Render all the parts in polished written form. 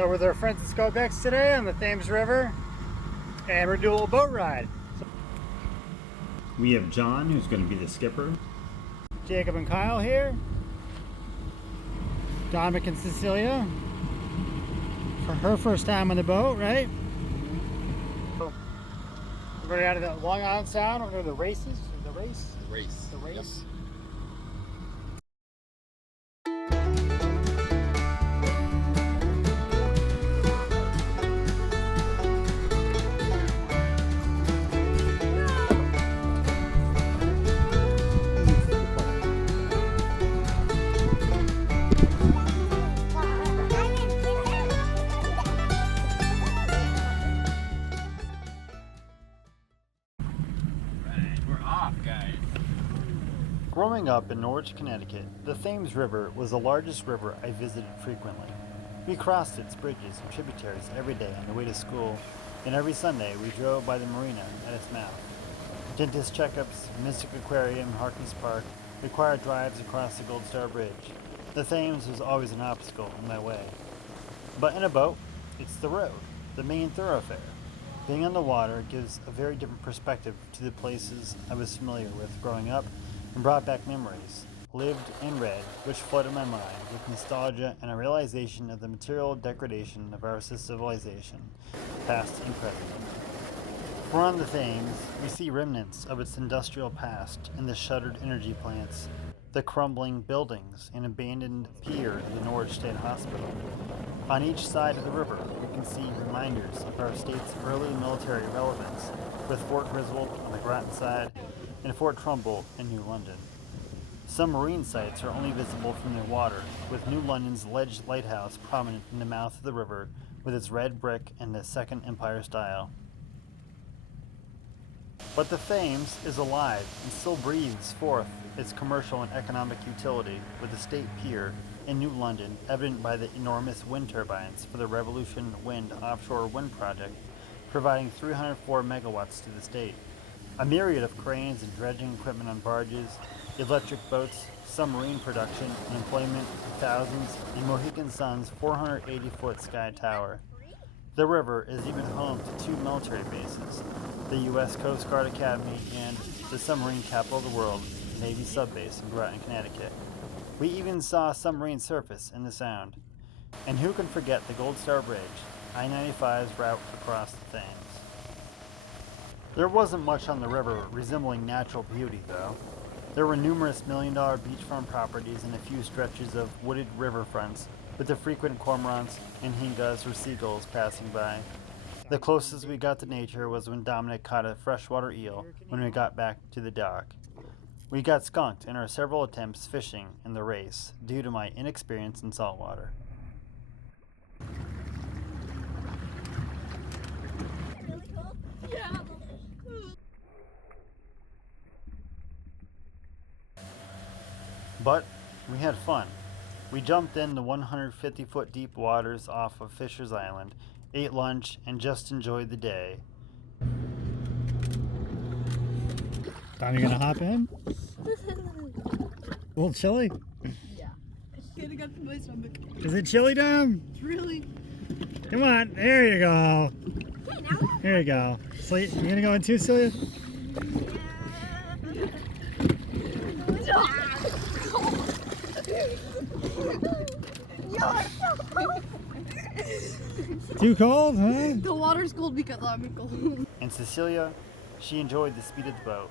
So we're with our friends at Scobex today on the Thames River, and we're doing a little boat ride. We have John, who's going to be the skipper. Jacob and Kyle here. Dominic and Cecilia for her first time on the boat, right? So we're going out of the Long Island Sound. We're going to the races. The race? The race. The race. Yep. Growing up in Norwich, Connecticut, the Thames River was the largest river I visited frequently. We crossed its bridges and tributaries every day on the way to school, and every Sunday we drove by the marina at its mouth. Dentist checkups, Mystic Aquarium, Harkins Park required drives across the Gold Star Bridge. The Thames was always an obstacle in my way. But in a boat, it's the road, the main thoroughfare. Being on the water gives a very different perspective to the places I was familiar with growing up, and brought back memories, lived and read, which flooded my mind with nostalgia and a realization of the material degradation of our civilization, past and present. If we're on the Thames, we see remnants of its industrial past in the shuttered energy plants, the crumbling buildings, and abandoned pier of the Norwich State Hospital. On each side of the river, we can see reminders of our state's early military relevance, with Fort Griswold on the Groton side, and Fort Trumbull in New London. Some marine sites are only visible from the water, with New London's Ledge Lighthouse prominent in the mouth of the river with its red brick and the Second Empire style. But the Thames is alive and still breathes forth its commercial and economic utility, with the State Pier in New London evident by the enormous wind turbines for the Revolution Wind offshore wind project, providing 304 megawatts to the state. A myriad of cranes and dredging equipment on barges, electric boats, submarine production, and employment of thousands in Mohegan Sun's 480-foot sky tower. The river is even home to two military bases, the U.S. Coast Guard Academy and the submarine capital of the world, Navy Subbase in Groton, Connecticut. We even saw submarine surface in the Sound. And who can forget the Gold Star Bridge, I-95's route across the Thames. There wasn't much on the river resembling natural beauty, though. There were numerous million-dollar beachfront properties and a few stretches of wooded riverfronts, with the frequent cormorants and hingas or seagulls passing by. The closest we got to nature was when Dominic caught a freshwater eel when we got back to the dock. We got skunked in our several attempts fishing in the race due to my inexperience in saltwater. But we had fun. We jumped in the 150-foot deep waters off of Fisher's Island, ate lunch, and just enjoyed the day. Tom, you gonna hop in? A little chilly? Yeah. It's got to my stomach. Is it chilly, Dom? It's really. Come on, there you go. There you go. So you gonna go in too, Celia? Too cold, huh? The water's cold because I'm cold. And Cecilia, she enjoyed the speed of the boat,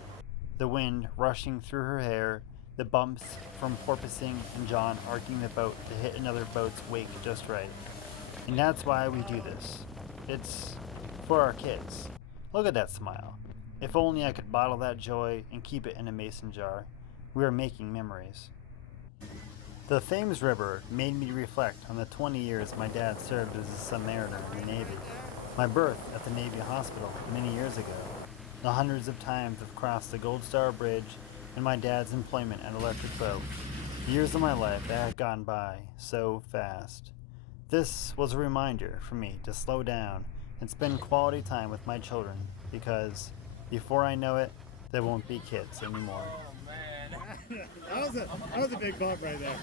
the wind rushing through her hair, the bumps from porpoising and John arcing the boat to hit another boat's wake just right. And that's why we do this. It's for our kids. Look at that smile. If only I could bottle that joy and keep it in a mason jar. We are making memories. The Thames River made me reflect on the 20 years my dad served as a submariner in the Navy, my birth at the Navy hospital many years ago, the hundreds of times I've crossed the Gold Star Bridge, and my dad's employment at Electric Boat. Years of my life that had gone by so fast. This was a reminder for me to slow down and spend quality time with my children, because before I know it, they won't be kids anymore. That was a big bump right there.